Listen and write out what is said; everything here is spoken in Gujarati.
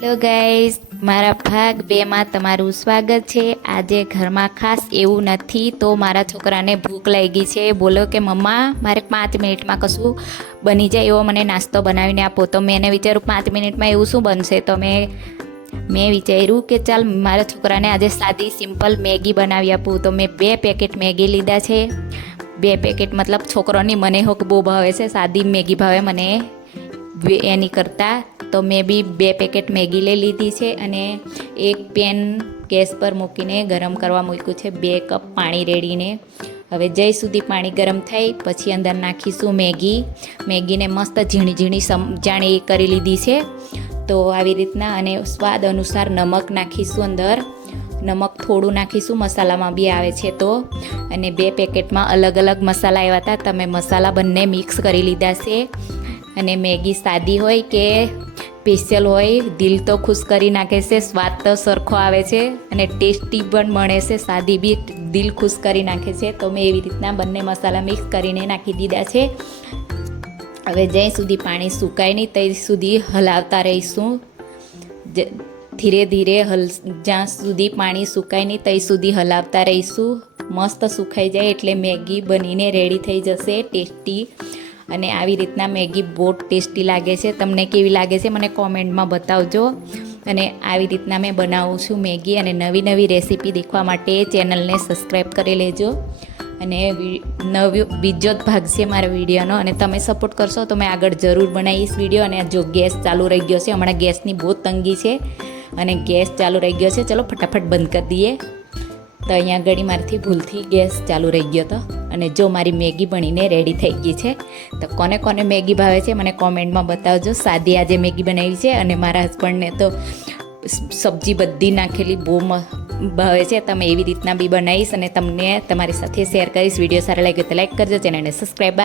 હેલો ગાઈસ, મારા ભાગ 2 માં તમારું સ્વાગત છે। આજે ઘરમાં ખાસ એવું નથી તો મારા છોકરાને ભૂખ લાગી છે। બોલો કે મમ્મા મારે 5 મિનિટમાં કશું બની જાય એવો મને નાસ્તો બનાવીને આપો। તો મેં એને વિચાર્યું 5 મિનિટમાં એવું શું બનશે, તો મેં વિચાર્યું કે ચાલ મારા છોકરાને આજે સાદી સિમ્પલ મેગી બનાવી આપું। તો મેં 2 પેકેટ મેગી લીધા છે। 2 પેકેટ મતલબ છોકરોની મને હોક બહુ ભાવે છે, સાદી મેગી ભાવે મને એની કરતાં। તો મેં બી 2 પેકેટ મેગી લઈ લીધી છે અને એક પેન ગેસ પર મૂકીને ગરમ કરવા મૂક્યું છે। 2 કપ પાણી રેડીને હવે જ્યાં સુધી પાણી ગરમ થાય પછી અંદર નાખીશું મેગીને મસ્ત ઝીણી ઝીણી જાણી કરી લીધી છે। તો આવી રીતના અને સ્વાદ અનુસાર નમક નાખીશું અંદર, નમક થોડું નાખીશું, મસાલામાં બી આવે છે તો। અને 2 પેકેટમાં અલગ અલગ મસાલા આવ્યા હતા, તમે મસાલા બંને મિક્સ કરી લીધા છે। અને મેગી સાદી હોય કે સ્પેશિયલ હોય, દિલ તો ખુશ કરી નાખે છે, સ્વાદ તો સરખો આવે છે અને ટેસ્ટી પણ મળે છે, સાદી બી દિલ ખુશ કરી નાખે છે। તો મેં એવી રીતના બંને મસાલા મિક્સ કરીને નાખી દીધા છે। હવે જ્યાં સુધી પાણી સુકાય નહીં ત્યાં સુધી હલાવતા રહીશું, ધીરે ધીરે જ્યાં સુધી પાણી સુકાય નહીં ત્યાં સુધી હલાવતા રહીશું। મસ્ત સુકાઈ જાય એટલે મેગી બનીને રેડી થઈ જશે ટેસ્ટી। અને આવી રીતના મેગી બહુ ટેસ્ટી લાગે છે। તમને કેવી લાગે છે મને કોમેન્ટમાં બતાવજો। અને આવી રીતના મેં બનાવું છું મેગી, અને નવી નવી રેસીપી દેખવા માટે ચેનલને સબસ્ક્રાઈબ કરી લેજો। અને બીજો જ ભાગ છે મારા વિડીયોનો, અને તમે સપોર્ટ કરશો તો મેં આગળ જરૂર બનાવીશ વિડીયો। અને જો ગેસ ચાલુ રહી ગયો છે, હમણાં ગેસની બહુ તંગી છે અને ગેસ ચાલુ રહી ગયો છે, ચલો ફટાફટ બંધ કરી દઈએ। તો અહીંયા આગળ મારાથી ભૂલથી ગેસ ચાલુ રહી ગયો હતો, અને જો મારી મેગી બનીને રેડી થઈ ગઈ છે। તો કોને કોને મેગી ભાવે છે મને કોમેન્ટમાં બતાવજો। સાદી આજે મેગી બનાવી છે, અને મારા હસબન્ડને તો સબ્જી બધી નાખેલી બહુ ભાવે છે। તમે એવી રીતના બી બનાવીશ અને તમને તમારી સાથે શેર કરીશ। વિડીયો સારો લાગ્યો તો લાઈક કરજો, ચેનલને સબસ્ક્રાઈબ